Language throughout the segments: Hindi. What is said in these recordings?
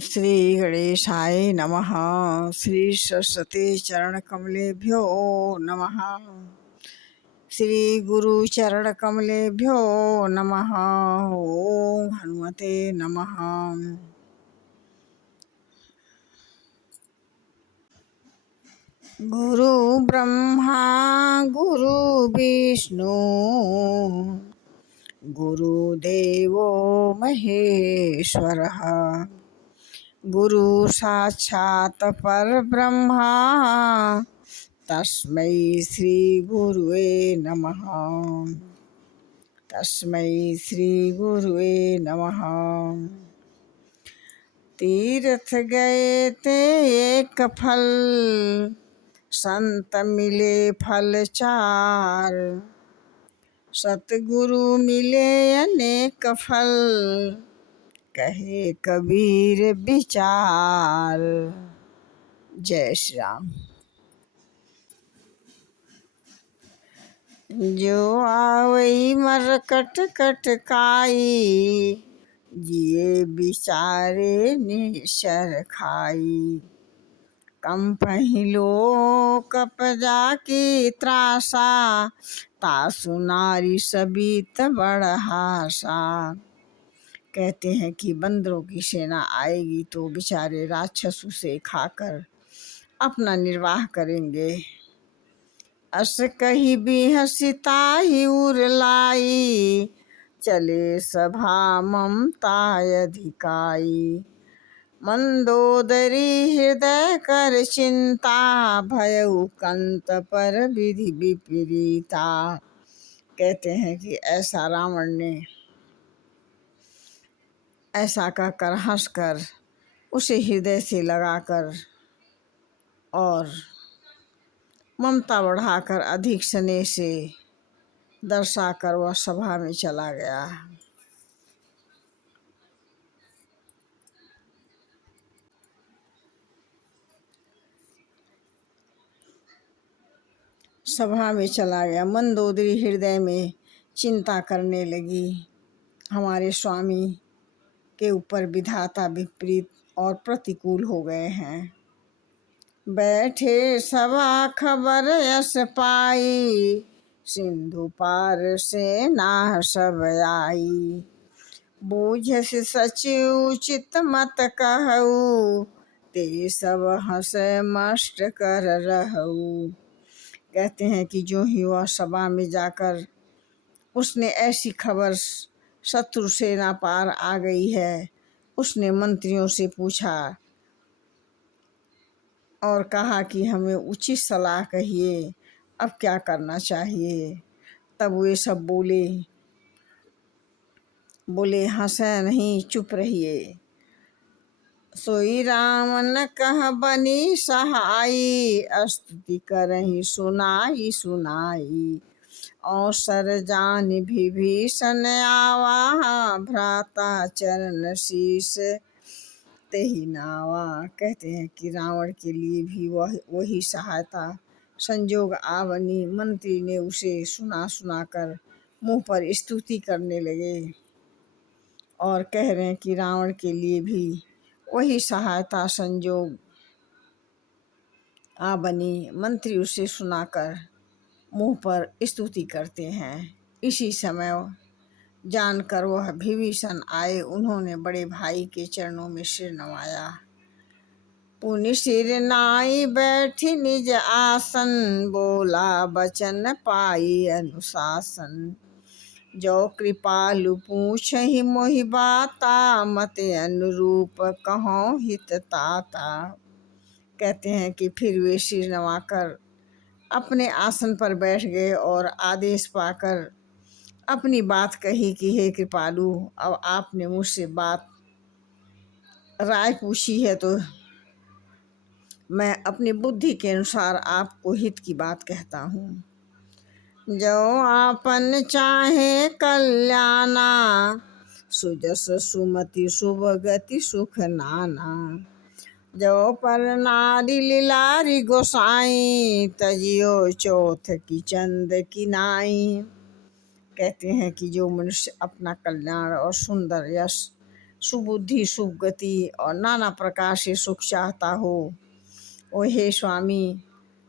श्री गणेशाय नमः। श्री सरस्वती चरण कमलेभ्यो नमः। श्री गुरु चरण कमलेभ्यो नमः। ओम हनुमते नमः। गुरु ब्रह्मा गुरु विष्णु गुरुदेवो महेश्वरः गुरु साक्षात् परब्रह्मा तस्मै श्री गुरुवे नमः। तस्मै श्री गुरुवे नमः। तीर्थ गए ते एक फल, संत मिले फल चार। सतगुरु मिले अनेक फल, कहे कबीर विचार। जय श्री राम। जो आवई मरकट कट काई, जिए बिचारे निशर खाई। कम पहिलो कपजा की त्रासा, तासु नारी सबीत बड़हासा। कहते हैं कि बंदरों की सेना आएगी तो बेचारे राक्षस उसे खाकर अपना निर्वाह करेंगे। अस कही भी हसिताई उर लाई, चले सभा ममता अधिकाई। मंदोदरी हृदय कर चिंता, भयउ कंत पर विधि विपरीता। कहते हैं कि ऐसा रावण ने ऐसा कहकर हंसकर उसे हृदय से लगाकर और ममता बढ़ाकर अधिक स्नेह से दर्शाकर वह सभा में चला गया। सभा में चला गया। मंदोदरी हृदय में चिंता करने लगी। हमारे स्वामी के ऊपर विधाता विपरीत और प्रतिकूल हो गए हैं। बैठे सभा खबर यस पाई, सिंधु पार से नाह सब आई। बूझस सचिव चित मत कहऊ, ते सब हंस मष्ट कर रहऊ। कहते हैं कि जो ही वह सभा में जाकर उसने ऐसी खबर शत्रु सेना पार आ गई है, उसने मंत्रियों से पूछा और कहा कि हमें उचित सलाह कहिए, अब क्या करना चाहिए। तब वे सब बोले हंसे नहीं, चुप रहिए। सोई राम न कह बनी सहाई, स्तुति करहि सुनाई सुनाई। अवसर जान विभीषण आवा, भ्राता चरण शीस तेहि नावा। कहते हैं कि रावण के लिए भी वही सहायता संजोग आ बनी। मंत्री ने उसे सुना सुनाकर मुंह पर स्तुति करने लगे और कह रहे हैं कि रावण के लिए भी वही सहायता संजोग आ बनी। मंत्री उसे सुनाकर मुंह पर स्तुति करते हैं। इसी समय जानकर वह विभीषण आए। उन्होंने बड़े भाई के चरणों में सिर नवाया। पुनि सिर नाई बैठी निज आसन, बोला बचन पाई अनुशासन। जो कृपालु पूछहि मोहि बाता, मते अनुरूप कहो हित ताता। कहते हैं कि फिर वे सिर नवाकर अपने आसन पर बैठ गए और आदेश पाकर अपनी बात कही कि हे कृपालु, अब आपने मुझसे बात राय पूछी है तो मैं अपनी बुद्धि के अनुसार आपको हित की बात कहता हूँ। जो आपन चाहे कल्याणा, सुजस सुमति शुभ गति सुख नाना। जो पर नारी लिलारी गोसाई, तजियो चौथ की चंद की नाई। कहते हैं कि जो मनुष्य अपना कल्याण और सुंदर यश सुबुद्धि, शुभ गति और नाना प्रकार से सुख चाहता हो, ओ हे स्वामी,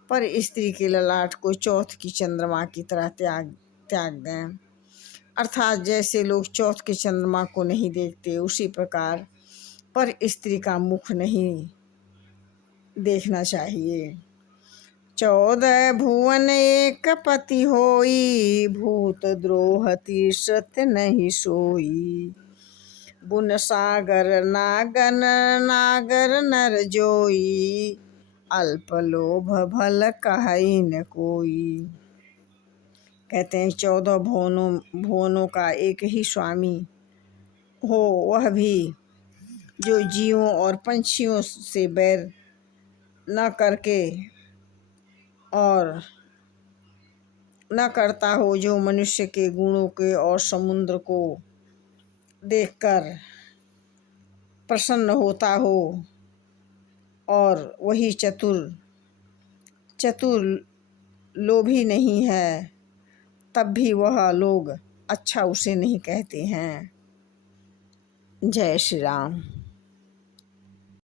पर स्त्री के ललाट को चौथ की चंद्रमा की तरह त्याग दें। अर्थात जैसे लोग चौथ के चंद्रमा को नहीं देखते, उसी प्रकार पर स्त्री का मुख नहीं देखना चाहिए। 14 भुवन एक पति होई, भूत द्रोह तीसत नहीं सोई। गुण सागर नागर नर जोई, अल्प लोभ भल कहई न कोई। कहते हैं 14 भुवनों का एक ही स्वामी हो, वह भी जो जीवों और पंछियों से बैर न करके और न करता हो, जो मनुष्य के गुणों के और समुद्र को देखकर प्रसन्न होता हो, और वही चतुर लोभी नहीं है, तब भी वह लोग अच्छा उसे नहीं कहते हैं। जय श्री राम।